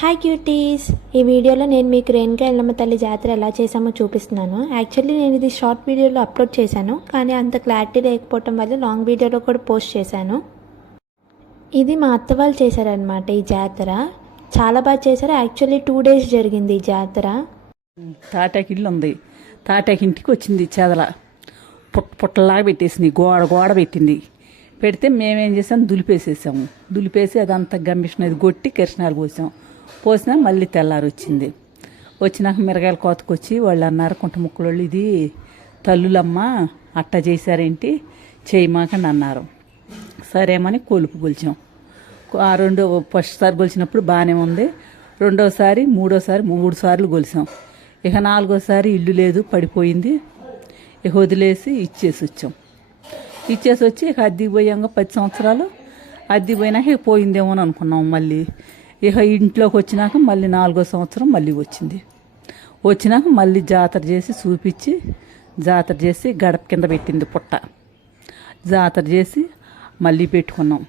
Hi cuties ఈ వీడియోలో నేను మీకు రేణుకా ఎల్లమ్మ తల్లి జాతర ఎలా చేసామో చూపిస్తున్నాను. యాక్చువల్లీ నేను ఇది షార్ట్ వీడియోలో అప్లోడ్ చేశాను. కానీ అంత క్లారిటీ లేకపోవటం వల్ల లాంగ్ వీడియోలో కూడా పోస్ట్ చేశాను. ఇది మా అత్త వాళ్ళు చేశారనమాట ఈ జాతర. చాలా బాగా చేశారు. యాక్చువల్లీ టూ డేస్ జరిగింది ఈ జాతర. తాటాకి ఇల్లు ఉంది. తాటాకి ఇంటికి వచ్చింది చెదల. పుట్ట పుట్టలాగా పెట్టేసింది. గోడ గోడ పెట్టింది. పెడితే మేమేం చేసాం? దులిపేసేసాము. దులిపేసి అదంతా గమ్మిషన్ అది కొట్టి కిరసనాలు పోసాం. పోసినా మళ్ళీ తెల్లారి వచ్చింది వచ్చినాక మిరగాయల కోతకొచ్చి వాళ్ళు అన్నారు కుంట ముక్కలోళ్ళు ఇది తల్లులమ్మ అట్ట చేశారేంటి? చేయమాకండి అన్నారు. సరేమని కొలుపు కొలిచాం ఆ రెండో ఫస్ట్ సారి గొలిచినప్పుడు బాగానే ఉంది. రెండోసారి మూడోసారి మూడు సార్లు గొలిసాం. ఇక నాలుగోసారి ఇల్లు లేదు పడిపోయింది. ఇక వదిలేసి ఇచ్చేసి వచ్చాం ఇచ్చేసి వచ్చి ఇక అద్దెకి పోయాక పది సంవత్సరాలు. అద్దెకి పోయినాక ఇక పోయిందేమో అని అనుకున్నాం మళ్ళీ. ఇక ఇంట్లోకి వచ్చినాక మళ్ళీ నాలుగో సంవత్సరం మళ్ళీ వచ్చింది. వచ్చినాక మళ్ళీ జాతర చేసి చూపించి జాతర చేసి గడప కింద పెట్టింది పుట్ట. జాతర చేసి మళ్ళీ పెట్టుకున్నాం.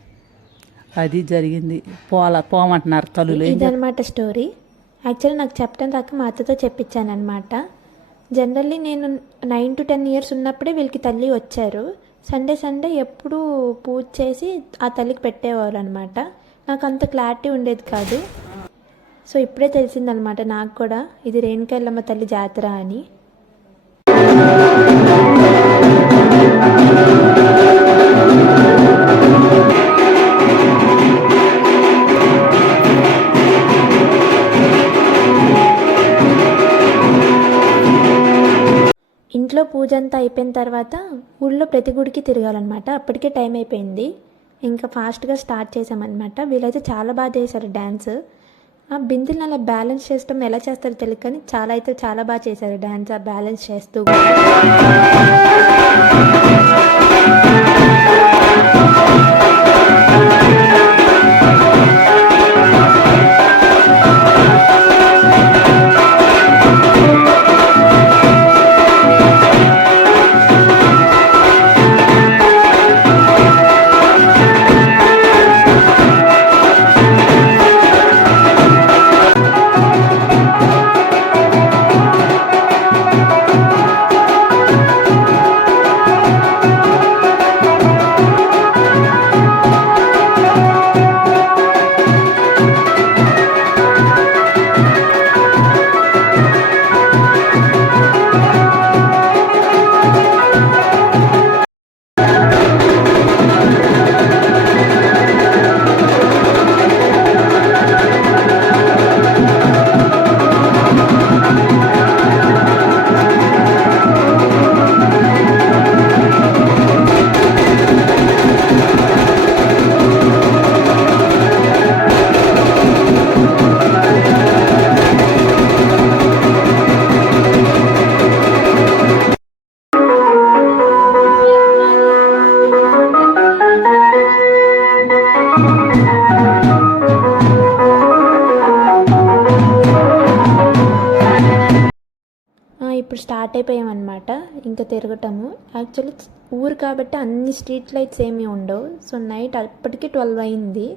అది జరిగింది. పోల పోమంటున్నారు తల్లులు ఇదనమాట స్టోరీ. యాక్చువల్లీ నాకు చెప్పడం రాక మా అత్తతో చెప్పించాను అనమాట జనరల్లీ నేను నైన్ టు టెన్ ఇయర్స్ ఉన్నప్పుడే వీళ్ళకి తల్లి వచ్చారు. సండే సండే ఎప్పుడూ పూజ చేసి ఆ తల్లికి పెట్టేవారు అనమాట నాకు అంత క్లారిటీ ఉండేది కాదు. సో ఇప్పుడే తెలిసిందనమాట నాకు కూడా ఇది రేణుకెళ్ళమ్మ తల్లి జాతర అని. ఇంట్లో పూజ అంతా అయిపోయిన తర్వాత ఊళ్ళో ప్రతి గుడికి తిరగాలన్నమాట. అప్పటికే టైం అయిపోయింది. ఇంకా ఫాస్ట్గా స్టార్ట్ చేసామన్నమాట. వీళ్ళైతే చాలా బాగా చేశారు డ్యాన్స్ ఆ బిందులను అలా బ్యాలెన్స్ చేస్తాం ఎలా చేస్తారో తెలియదు కానీ చాలా అయితే చాలా బాగా చేశారు డ్యాన్స్ ఆ బ్యాలెన్స్ చేస్తూ. ఇప్పుడు స్టార్ట్ అయిపోయామన్నమాట. ఇంకా తిరగటము. యాక్చువల్లీ ఊరు కాబట్టి అన్ని స్ట్రీట్ లైట్స్ ఏమీ ఉండవు. సో నైట్ అప్పటికి ట్వెల్వ్ అయింది.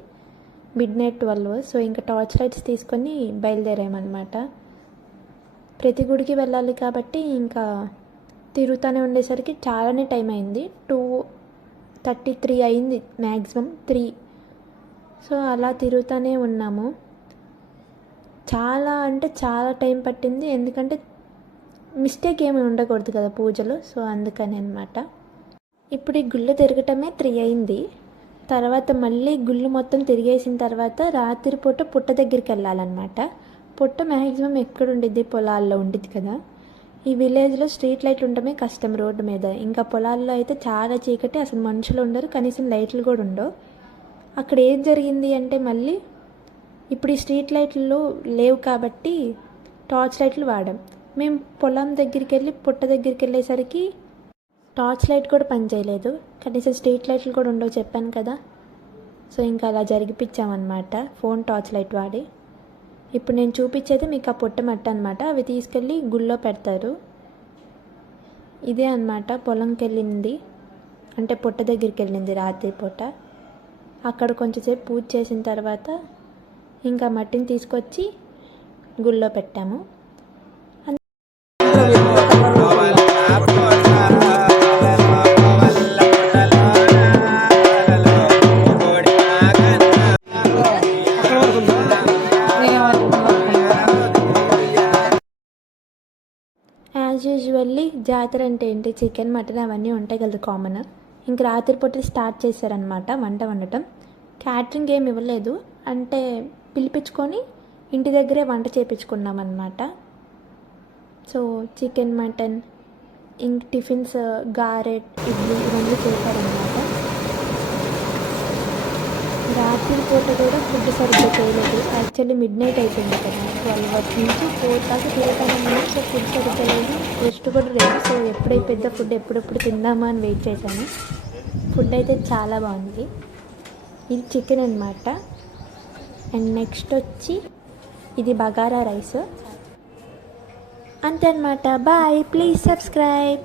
మిడ్ నైట్ ట్వెల్వ్ సో ఇంకా టార్చ్ లైట్స్ తీసుకొని బయలుదేరామన్నమాట. ప్రతి గుడికి వెళ్ళాలి కాబట్టి ఇంకా తిరుగుతూనే ఉండేసరికి చాలానే టైం అయింది. టూ థర్టీ త్రీ అయింది మ్యాక్సిమం త్రీ సో అలా తిరుగుతూనే ఉన్నాము. చాలా అంటే చాలా టైం పట్టింది. ఎందుకంటే మిస్టేక్ ఏమి ఉండకూడదు కదా పూజలు. సో అందుకని అనమాట ఇప్పుడు ఈ గుళ్ళు తిరగటమే త్రీ అయింది. తర్వాత మళ్ళీ గుళ్ళు మొత్తం తిరిగేసిన తర్వాత రాత్రిపూట పుట్ట దగ్గరికి వెళ్ళాలన్నమాట. పుట్ట మ్యాక్సిమం ఎక్కడ ఉండిద్ది పొలాల్లో ఉండిద్ది కదా. ఈ విలేజ్లో స్ట్రీట్ లైట్లు ఉండటమే కష్టం రోడ్డు మీద. ఇంకా పొలాల్లో అయితే చాలా చీకటి అసలు మనుషులు ఉండరు. కనీసం లైట్లు కూడా ఉండవు. అక్కడ ఏం జరిగింది అంటే మళ్ళీ ఇప్పుడు ఈ స్ట్రీట్ లైట్లు లేవు కాబట్టి టార్చ్ లైట్లు వాడాం. మేము పొలం దగ్గరికి వెళ్ళి పుట్ట దగ్గరికి వెళ్ళేసరికి టార్చ్ లైట్ కూడా పనిచేయలేదు కనీసం స్ట్రీట్ లైట్లు కూడా ఉండవు చెప్పాను కదా. సో ఇంకా అలా జరిగిపించామన్నమాట ఫోన్ టార్చ్ లైట్ వాడి. ఇప్పుడు నేను చూపించేది మీకు ఆ పుట్ట మట్ట అనమాట అవి తీసుకెళ్ళి గుళ్ళో పెడతారు. ఇదే అన్నమాట పొలంకి వెళ్ళింది అంటే పుట్ట దగ్గరికి వెళ్ళింది రాత్రి పూట. అక్కడ కొంచెంసేపు పూజ చేసిన తర్వాత ఇంకా మట్టిని తీసుకొచ్చి గుళ్ళో పెట్టాము. యాజ్ యూజువల్లీ జాతర అంటే ఏంటి? చికెన్ మటన్ అవన్నీ ఉంటాయి కదా కామన్ ఇంక రాత్రి పూట స్టార్ట్ చేశారనమాట వంట వండటం. క్యాటరింగ్ ఏమి ఇవ్వలేదు. అంటే పిలిపించుకొని ఇంటి దగ్గరే వంట చేయించుకున్నాం అనమాట సో చికెన్ మటన్ ఇంక టిఫిన్స్ గారెట్ ఇడ్లీ ఇవన్నీ చేశారనమాట రాత్రి పూట కూడా ఫుడ్ సరిగ్గా చేయలేదు. యాక్చువల్లీ మిడ్ నైట్ అయిపోయింది కదా. ట్వెల్వ్ నుంచి ఫోర్ దాకా తిరుగుతాను సో ఫుడ్ సరిగ్గా లేదు. రెస్ట్ కూడా లేదు. సో ఎప్పుడైపోద్దో ఫుడ్ ఎప్పుడెప్పుడు తిందామా అని వెయిట్ చేశాను. ఫుడ్ అయితే చాలా బాగుంది. ఇది చికెన్ అనమాట అండ్ నెక్స్ట్ వచ్చి ఇది బగారా రైస్. అంతే అనమాట బాయ్ ప్లీజ్ సబ్స్క్రైబ్